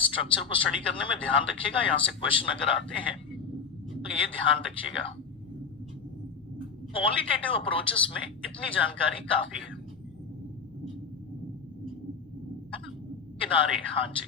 Structure को study करने में ध्यान रखिएगा, यहां से क्वेश्चन अगर आते हैं तो ये ध्यान रखिएगा। क्वालिटेटिव अप्रोचेस में इतनी जानकारी काफी है ना? किनारे, हाँ जी।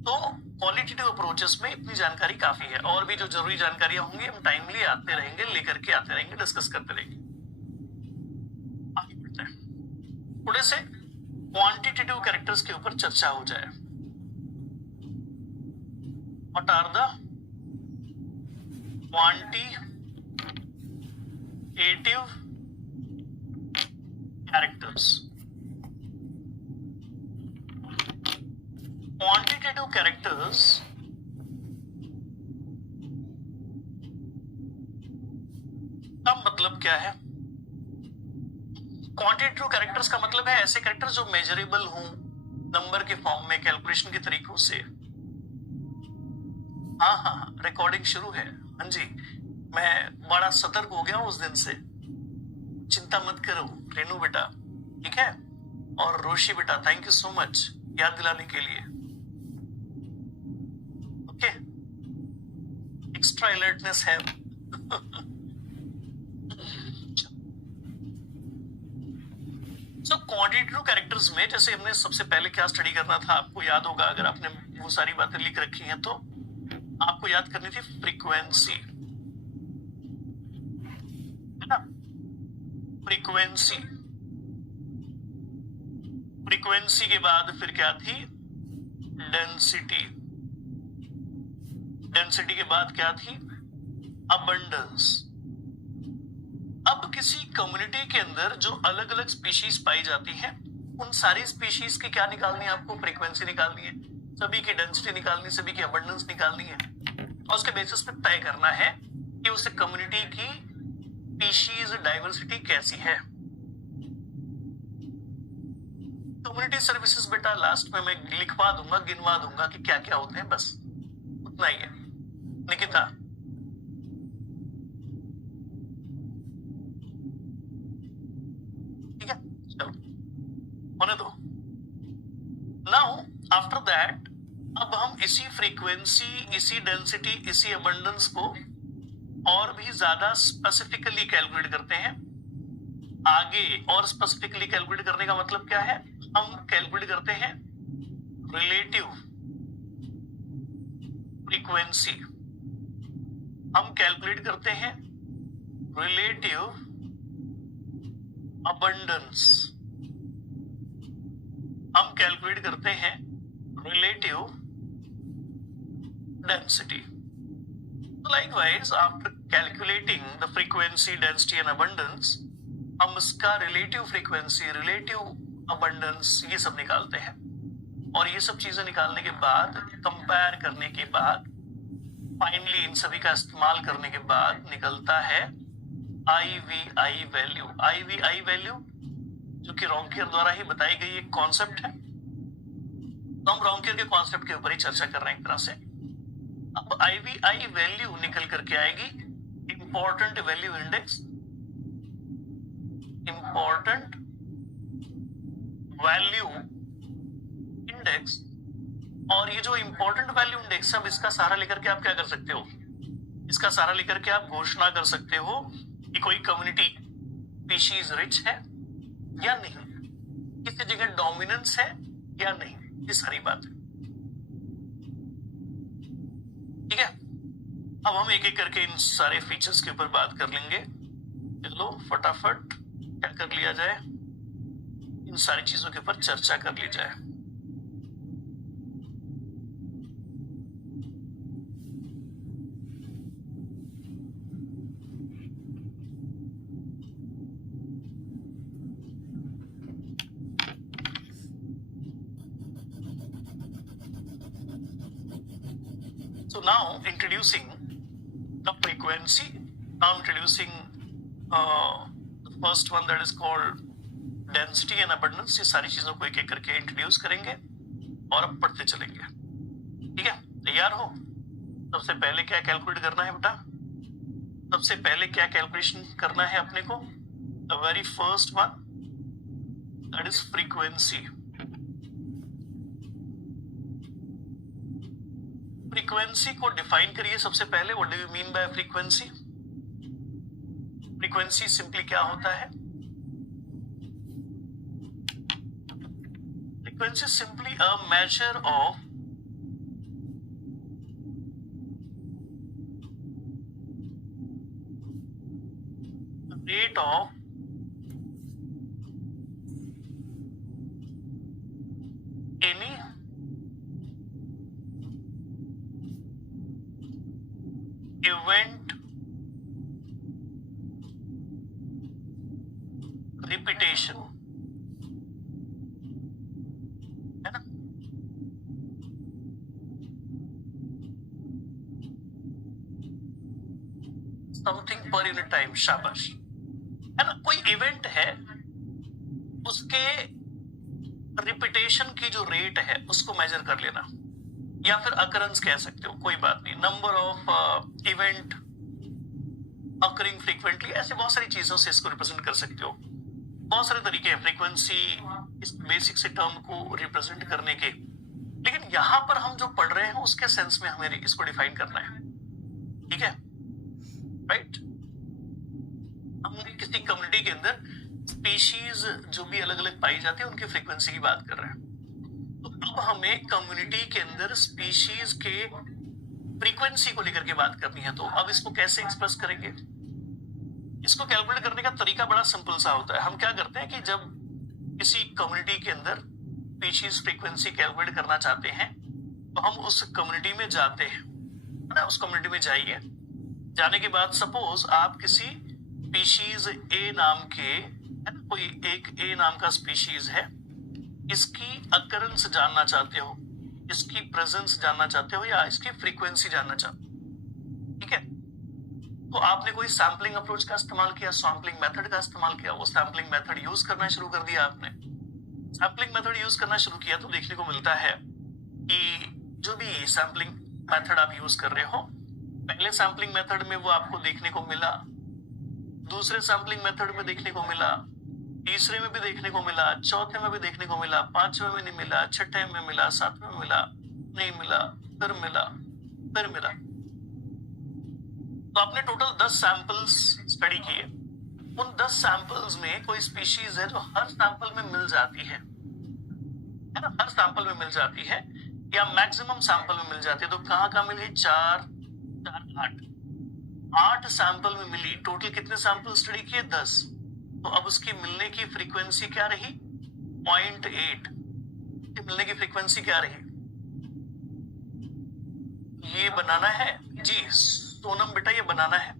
तो क्वालिटेटिव अप्रोचेस में इतनी जानकारी काफी है, और भी जो जरूरी जानकारियां होंगी हम टाइमली आते रहेंगे, लेकर के आते रहेंगे, डिस्कस करते रहेंगे। आगे बढ़ते हैं, थोड़े से क्वांटिटेटिव कैरेक्टर्स के ऊपर चर्चा हो जाए। What are the quantitative characters? Quantitative characters का मतलब क्या है? क्वांटिटेटिव कैरेक्टर्स का मतलब है ऐसे कैरेक्टर जो मेजरेबल हों, नंबर के फॉर्म में, कैलकुलेशन के तरीकों से। हाँ हाँ हाँ, रिकॉर्डिंग शुरू है। हाँ जी, मैं बड़ा सतर्क हो गया हूं उस दिन से। चिंता मत करो रेनू बेटा, ठीक है? और रोशी बेटा, थैंक यू सो मच याद दिलाने के लिए। ओके, एक्स्ट्रा अलर्टनेस है। सो क्वांटिटेटिव कैरेक्टर्स में जैसे हमने सबसे पहले क्या स्टडी करना था, आपको याद होगा, अगर आपने वो सारी बातें लिख रखी हैं तो आपको याद करनी थी फ्रीक्वेंसी, है ना? फ्रीक्वेंसी, फ्रीक्वेंसी के बाद फिर क्या थी? डेंसिटी, डेंसिटी के बाद क्या थी? अबंडेंस। अब किसी कम्युनिटी के अंदर जो अलग अलग स्पीशीज पाई जाती हैं, उन सारी स्पीशीज की क्या निकालनी है आपको? फ्रीक्वेंसी निकालनी है, सभी की डेंसिटी निकालनी, सभी की अबंडेंस निकालनी है, और उसके बेसिस पे तय करना है कि उस कम्युनिटी की स्पीशीज डाइवर्सिटी कैसी है। कम्युनिटी सर्विसेज बेटा लास्ट में मैं लिखवा दूंगा, गिनवा दूंगा कि क्या क्या होते हैं, बस उतना ही है। निकिता, ठीक है, चलो होने दो। नाउ आफ्टर दैट अब हम इसी फ्रीक्वेंसी, इसी डेंसिटी, इसी अबंडेंस को और भी ज्यादा स्पेसिफिकली कैलकुलेट करते हैं। आगे और स्पेसिफिकली कैलकुलेट करने का मतलब क्या है? हम कैलकुलेट करते हैं रिलेटिव फ्रीक्वेंसी, हम कैलकुलेट करते हैं रिलेटिव अबंडेंस, हम कैलकुलेट करते हैं relative density. Likewise, after calculating the frequency, density and abundance, हम इसका रिलेटिव फ्रीक्वेंसी, रिलेटिव अबंडेंस, ये सब निकालते हैं। और ये सब चीजें निकालने के बाद, कंपेयर करने के बाद, फाइनली इन सभी का इस्तेमाल करने के बाद निकलता है IVI वैल्यू। IVI वैल्यू जो कि रॉन्कियर द्वारा ही बताई गई एक कॉन्सेप्ट है, तो हम रॉन्कियर के कॉन्सेप्ट के ऊपर ही चर्चा कर रहे हैं एक तरह से। अब IVI वैल्यू निकल करके आएगी important value index, important value index. और ये जो इंपॉर्टेंट वैल्यू इंडेक्स, अब इसका सहारा लेकर के आप क्या कर सकते हो? इसका सहारा लेकर के आप घोषणा कर सकते हो कि कोई कम्युनिटी स्पीशीज रिच है या नहीं, किसी जगह डोमिनेंस है या नहीं, ये सारी बात है। ठीक है, अब हम एक एक करके इन सारे फीचर्स के ऊपर बात कर लेंगे। चलो फटाफट क्या कर लिया जाए, इन सारी चीजों के ऊपर चर्चा कर ली जाए। So now introducing the frequency, now introducing the first one that is called density and abundance। ये सारी चीजों को एक एक करके इंट्रोड्यूस करेंगे और अब पढ़ते चलेंगे। ठीक है, तैयार हो? सबसे पहले क्या कैलकुलेट करना है बेटा? सबसे पहले क्या कैलकुलेशन करना है अपने को? The very first one, that is frequency। Frequency को डिफाइन करिए सबसे पहले. What do you mean by frequency? Frequency simply क्या होता है? Frequency simply a measure of rate of any event repetition, है ना? Something per unit time. शाबाश, है ना? कोई इवेंट है, उसके रिपीटेशन की जो रेट है उसको मेजर कर लेना, या फिर अकरेंस कह सकते हो, कोई बात नहीं. Number of event occurring frequently, ऐसे बहुत सारी चीजों से इसको रिप्रेजेंट कर सकते हो. बहुत सारे तरीके हैं फ्रीक्वेंसी इस बेसिक से टर्म को रिप्रेजेंट करने के, लेकिन यहां पर हम जो पढ़ रहे हैं उसके सेंस में हमें इसको डिफाइन करना है. ठीक है, राइट? हम किसी कम्युनिटी के अंदर स्पीशीज जो भी अलग अलग पाई जाती है उनकी फ्रीक्वेंसी की बात कर रहे हैं. तो अब हमें कम्युनिटी के अंदर स्पीशीज के फ्रीक्वेंसी को लेकर के बात करनी है. तो अब इसको कैसे एक्सप्रेस करेंगे? इसको कैलकुलेट करने का तरीका बड़ा सिंपल सा होता है. हम क्या करते हैं कि जब किसी कम्युनिटी के अंदर स्पीशीज फ्रीक्वेंसी कैलकुलेट करना चाहते हैं तो हम उस कम्युनिटी में जाते हैं, है ना? उस कम्युनिटी में जाइए. जाने के बाद सपोज आप किसी स्पीशीज ए नाम के, है ना, कोई एक ए नाम का स्पीशीज है, इसकी अकरेंस जानना चाहते हो, इसकी प्रेजेंस जानना चाहते हो, या इसकी फ्रीक्वेंसी जानना चाहते हो. ठीक है, तो आपने कोई सैम्पलिंग अप्रोच का इस्तेमाल किया, सैम्पलिंग मेथड का इस्तेमाल किया. वो सैम्पलिंग मेथड यूज करना शुरू कर दिया आपने. सैम्पलिंग मेथड यूज करना शुरू किया तो देखने को मिलता है कि जो भी सैम्पलिंग मेथड आप यूज कर रहे हो, पहले सैम्पलिंग मेथड में वो आपको देखने को मिला, दूसरे सैम्पलिंग मेथड में देखने को मिला, तीसरे में भी देखने को मिला, चौथे में भी देखने को मिला, पांचवें में नहीं मिला, छठे में मिला, सातवें में मिला, नहीं मिला, फिर मिला, फिर मिला. तो आपने टोटल 10 सैंपल्स स्टडी किए. उन 10 सैंपल्स में कोई स्पीशीज है जो हर सैंपल में मिल जाती है ना? हर सैंपल में मिल जाती है, या मैक्सिमम सैंपल में मिल जाती है. तो कहाँ मिली? 4 4 8 सैंपल में मिली. टोटल कितने सैंपल स्टडी किए? 10. तो अब उसकी मिलने की फ्रीक्वेंसी क्या रही? 0.8. मिलने की फ्रीक्वेंसी क्या रही? ये बनाना है जी सोनम बेटा, ये बनाना है,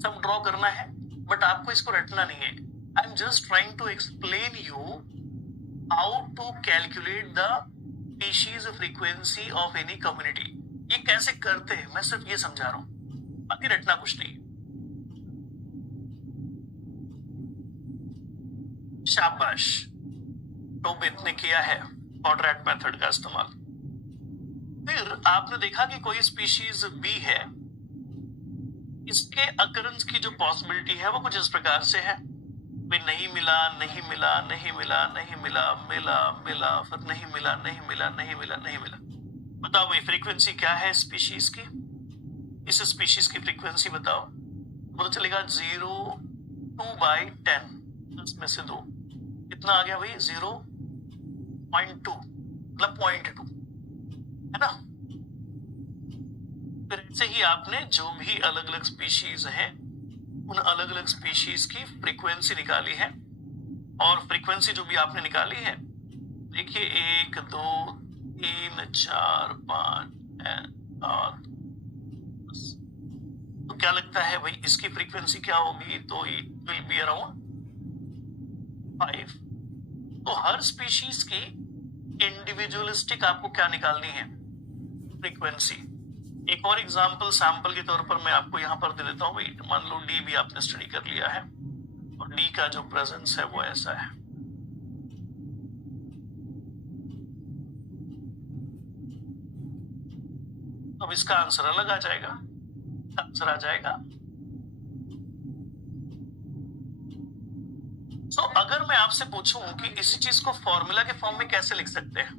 सब ड्रॉ करना है, बट आपको इसको रटना नहीं है. I am just trying to explain you how to calculate the species frequency of any community. ये कैसे करते हैं मैं सिर्फ ये समझा रहा हूं, बाकी रटना कुछ नहीं. शाबाश, टोबित ने किया है क्वाड्रेट मेथड का इस्तेमाल. फिर आपने देखा कि कोई स्पीशीज बी है, इसके अकरेंस की जो पॉसिबिलिटी है वो कुछ इस प्रकार से है. नहीं मिला, नहीं मिला, नहीं मिला, नहीं मिला, मिला, मिला, फिर नहीं मिला, नहीं मिला, नहीं मिला, नहीं मिला. बताओ भाई फ्रीक्वेंसी क्या है स्पीशीज की? इस स्पीशीज की फ्रीक्वेंसी बताओ. पता चलेगा 0/2/10, 10 में से 2 कितना आ गया भाई? 0.2, मतलब 0.2, है ना? फिर ऐसे ही आपने जो भी अलग अलग स्पीशीज हैं उन अलग अलग स्पीशीज की फ्रीक्वेंसी निकाली है, और फ्रीक्वेंसी जो भी आपने निकाली है, देखिए 1 2 3 4 5 6 7. तो क्या लगता है भाई इसकी फ्रीक्वेंसी क्या होगी? तो इट विल बी अराउंड 5. तो हर स्पीशीज की इंडिविजुअलिस्टिक आपको क्या निकालनी है? फ्रीक्वेंसी. एक और एग्जांपल सैंपल के तौर पर मैं आपको यहां पर दे देता हूं भाई. मान लो डी भी आपने स्टडी कर लिया है, और डी का जो प्रेजेंस है वो ऐसा है. अब इसका आंसर अलग आ जाएगा. आंसर आ जाएगा. तो अगर मैं आपसे पूछूं कि इसी चीज को फॉर्मूला के फॉर्म में कैसे लिख सकते हैं,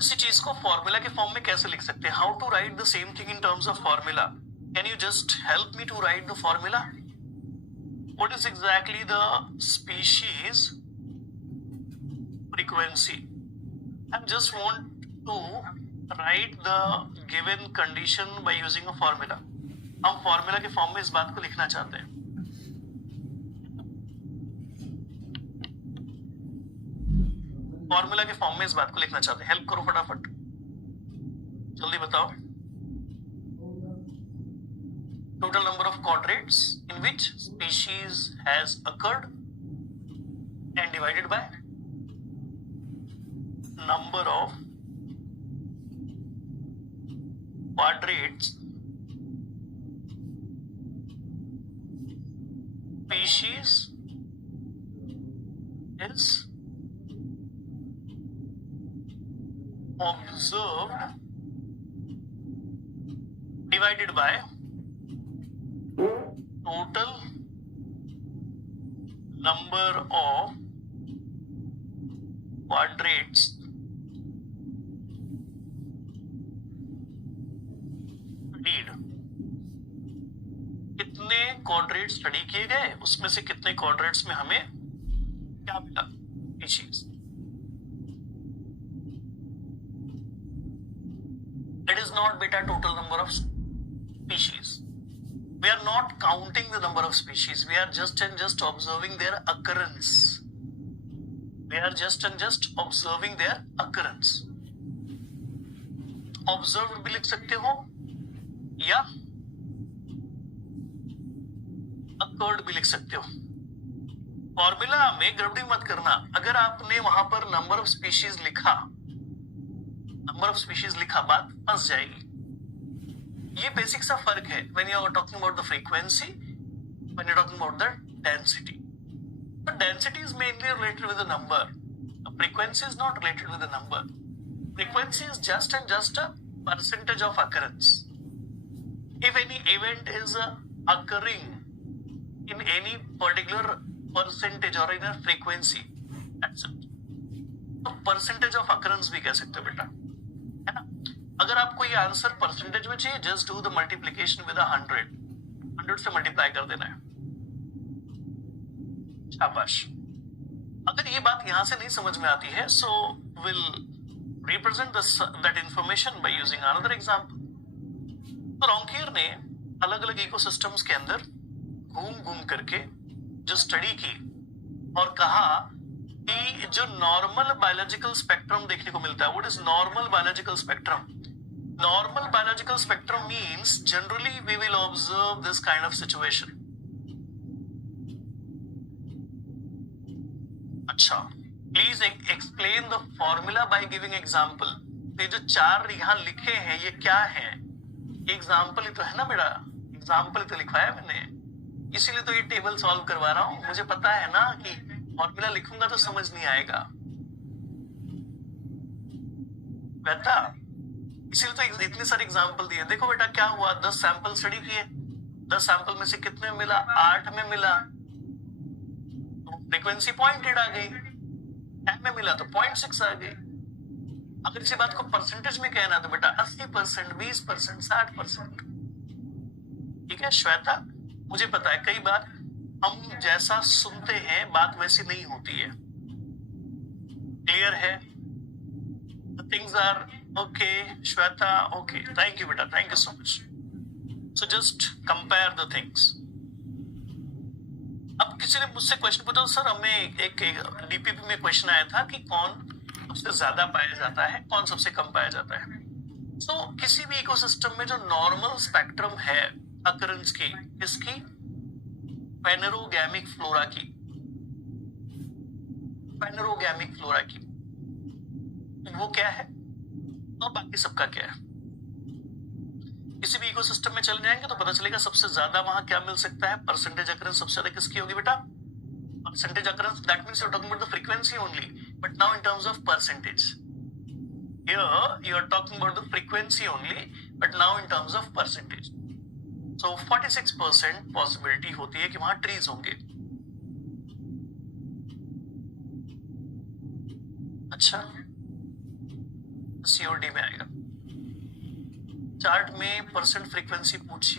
इसी चीज को फॉर्मूला के फॉर्म में कैसे लिख सकते हैं? How to write the same thing in terms of formula? Can you just help me to write the formula? What is exactly the species frequency? I just want to write the given condition by using a formula. हम formula के form में इस बात को लिखना चाहते हैं. Formula के फॉर्म में इस बात को लिखना चाहते हैं. हेल्प करो फटाफट, जल्दी बताओ. Total number of quadrates in which species has occurred and divided by number of quadrates species is observed divided by total number of quadrates studied. कितने क्वाड्रेट स्टडी किए गए, उसमें से कितने क्वाड्रेट्स में हमें क्या मिला? Species. It is not beta total number of species. We are not counting the number of species. We are just observing their occurrence. We are just observing their occurrence. Observed भी लिख सकते हो या occurred भी लिख सकते हो. Formula में गड़बड़ी मत करना. अगर आपने वहां पर नंबर ऑफ स्पीशीज लिखा, बात फंस जाएगी. ये बेसिक सा फर्क है when you are talking about the frequency, when you are talking about the density. The density is mainly related with the number. The frequency is not related with the number. Frequency is just a percentage of occurrence. If any event is occurring in any particular percentage or in a frequency, that's it. तो percentage of occurrence भी कह सकते हो बेटा, है ना. अगर आपको ये आंसर परसेंटेज में चाहिए, just do the multiplication with 100 से मल्टीप्लाई कर देना है. शाबाश. अगर ये बात यहां से नहीं समझ में आती है, so will represent that information by using another example. तो रॉन्कियर ने अलग अलग इकोसिस्टम्स के अंदर घूम करके जो स्टडी की और कहा कि जो नॉर्मल बायोलॉजिकल स्पेक्ट्रम देखने को मिलता है, what is normal biological spectrum? Normal biological spectrum means generally we will observe this kind of situation. अच्छा, please explain the formula by giving example. ये जो चार यहाँ लिखे हैं ये क्या है? ये एग्जांपल ही तो है ना बेटा, एग्जांपल तो लिखवाया मैंने, इसीलिए तो ये टेबल सॉल्व करवा रहा हूं. मुझे पता है ना कि फॉर्मूला लिखूंगा तो समझ नहीं आएगा बेटा, इसीलिए तो इतने सारे एग्जांपल दिए. देखो बेटा क्या हुआ, 10 सैंपल स्टडी किए, 10 सैंपल में से कितने मिला? 8 में मिला तो फ्रीक्वेंसी 0.8 आ गई. 10 में मिला तो 0.6 आ गई. अगर इसी बात को परसेंटेज में कहना तो बेटा 80%, 20%, 60%. ठीक है श्वेता, मुझे पता है कई बार हम जैसा सुनते हैं बात वैसी नहीं होती है. क्लियर है? Things are okay Shweta? Okay, thank you बेटा, thank you so much. So just compare the things. अब किसी ने मुझसे क्वेश्चन पूछा, सर हमें एक डीपीपी में क्वेश्चन आया था कि कौन सबसे ज्यादा पाया जाता है, कौन सबसे कम पाया जाता है. तो किसी भी इकोसिस्टम में जो नॉर्मल स्पेक्ट्रम है अकरेंस की, इसकी पेनेरोगैमिक फ्लोरा की, वो क्या है और बाकी सबका क्या है. किसी भी इकोसिस्टम में चले जाएंगे तो पता चलेगा सबसे ज्यादा वहां क्या मिल सकता है. परसेंटेज अकरेंस सबसे ज्यादा किसकी होगी बेटा? Percentage occurrence. That means you are talking about the frequency only, but now in terms of percentage. Here you are talking about the frequency only, but now in terms of percentage. So 46% possibility होती है कि वहां trees होंगे. अच्छा, COD में आएगा। Chart में percent frequency पूछी